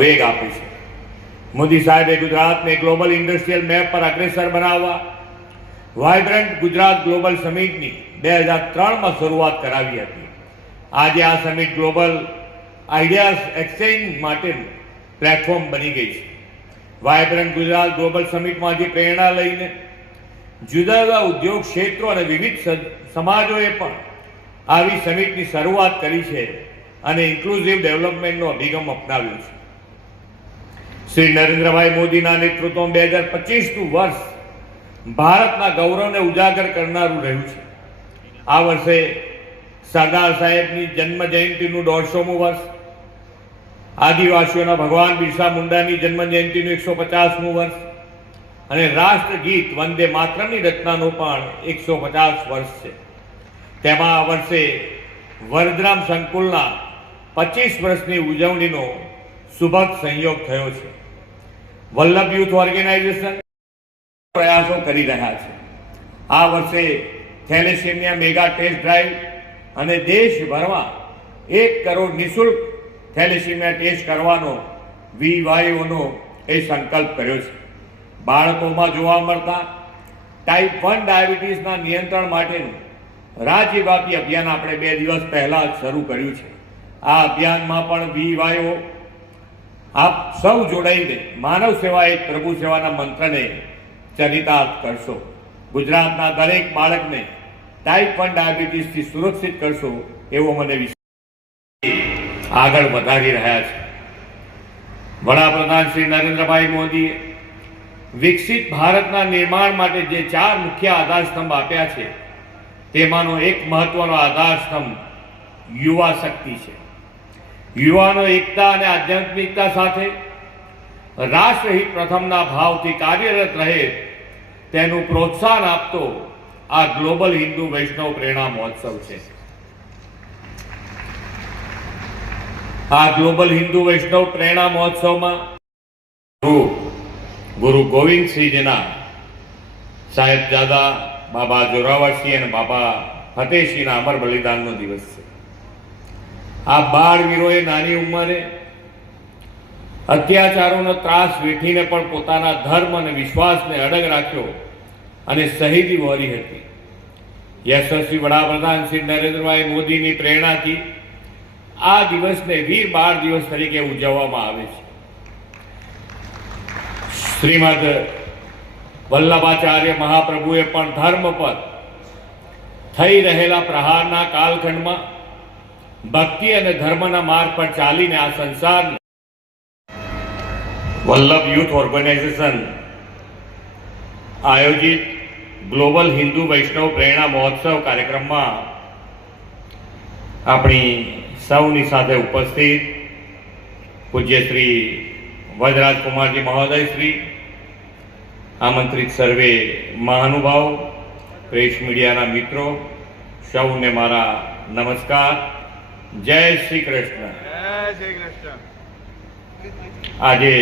વેગ આપે છે. મોદી સાહેબે ગુજરાતને ગ્લોબલ ઇન્ડસ્ટ્રીયલ મેપ પર અગ્રેસર બનાવવા વાઇબ્રન્ટ ગુજરાત ગ્લોબલ સમિટની 2003માં શરૂઆત કરાવી હતી. આજે આ સમિટ ગ્લોબલ આઈડિયાઝ એક્સચેન્જ માટેનું પ્લેટફોર્મ બની ગઈ છે. વાઇબ્રન્ટ ગુજરાત ગ્લોબલ સમિટમાંથી પ્રેરણા લઈને જુદા જુદા ઉદ્યોગ ક્ષેત્રો અને વિવિધ સમાજોએ પણ આવી સમિટની શરૂઆત કરી છે અને ઇન્ક્લુઝિવ ડેવલપમેન્ટનો અભિગમ અપનાવ્યો છે. શ્રી નરેન્દ્રભાઈ મોદીના નેતૃત્વમાં 2025નું વર્ષ ભારતના ગૌરવને ઉજાગર કરનારું રહ્યું છે. આ વર્ષે સરદાર સાહેબની જન્મ જયંતિનું 150મું વર્ષ, આદિવાસીઓના ભગવાન બિરસા મુંડાની જન્મ જયંતિનું 150મું વર્ષ અને રાષ્ટ્રગીત વંદે માતરમની રચનાનું પણ 150 વર્ષ છે. તેમાં આ વર્ષે વરદરામ સંકુલના 25 વર્ષની ઉજવણીનો સુભગ સંયોગ થયો છે. વલ્લભ યુથ ઓર્ગેનાઇઝેશન પ્રયાસો કરી રહ્યા છે. આ વર્ષે થેલેસેમિયા મેગા ટેસ્ટ ડ્રાઈવ અને દેશભરમાં 1 કરોડ નિઃશુલ્ક થેલેસેમિયા ટેસ્ટ કરવાનો VYOનો એ સંકલ્પ કર્યો છે. બાળકોમાં જોવા મળતા ટાઈપ 1 ડાયાબિટીસના નિયંત્રણ માટેનું રાજ્યવ્યાપી અભિયાન આપણે 2 દિવસ પહેલા શરૂ કર્યું છે. આ અભિયાનમાં પણ VYO આપ સૌ જોડાઈને માનવ સેવા એક પ્રભુ સેવાના મંત્રને ચરિતાર્થ કરશો. ગુજરાતના દરેક બાળકને ટાઈપ 1 ડાયાબિટીસથી સુરક્ષિત કરશો એવો મને વિશ્વાસ આગળ વધારી રહ્યા છે. વડાપ્રધાન શ્રી નરેન્દ્રભાઈ મોદીએ વિકસિત ભારતના નિર્માણ માટે જે 4 મુખ્ય આધારસ્તંભ આપ્યા છે તેમાંનો એક મહત્વનો આધારસ્તંભ યુવા શક્તિ છે. યુવાનો એકતા અને આધ્યાત્મિકતા સાથે રાષ્ટ્રહિત પ્રથમના ભાવથી કાર્યરત રહે તેનું પ્રોત્સાહન આપતો આ ગ્લોબલ હિન્દુ વૈષ્ણવ પ્રેરણા મહોત્સવ છે. આ ગ્લોબલ હિન્દુ વૈષ્ણવ પ્રેરણા મહોત્સવમાં ગુરુ ગોવિંદસિંહજીના સાહેબજાદા બાબા જોરાવરસિંહ અને બાબા ફતેહસિંહના અમર બલિદાનનો દિવસ છે. આ બાળવીરોએ નાની ઉંમરે અત્યાચારોનો ત્રાસ વેઠીને પણ પોતાના ધર્મ અને વિશ્વાસને અડગ રાખ્યો અને શહીદી વહોરી હતી. યશસ્વી વડાપ્રધાન શ્રી નરેન્દ્રભાઈ મોદીની પ્રેરણાથી આ દિવસને વીર બાળ દિવસ તરીકે ઉજવવામાં આવે છે. શ્રીમદ વલ્લભાચાર્ય મહાપ્રભુએ પણ ધર્મ પર થઈ રહેલા પ્રહારના કાલખંડમાં ભક્તિ અને ધર્મના માર્ગ પર ચાલીને આ સંસારને વલ્લભ યુથ ઓર્ગેનાઇઝેશન આયોજિત ગ્લોબલ હિન્દુ વૈષ્ણવ પ્રેરણા મહોત્સવ કાર્યક્રમમાં આપણી સૌની સાથે ઉપસ્થિત પૂજ્ય શ્રી વજરાજકુમારજી મહોદય શ્રી, આમંત્રિત સર્વે મહાનુભાવ, પ્રેસ મીડિયાના મિત્રો, સૌને મારા નમસ્કાર. જય શ્રી કૃષ્ણ. જય શ્રી કૃષ્ણ. આજે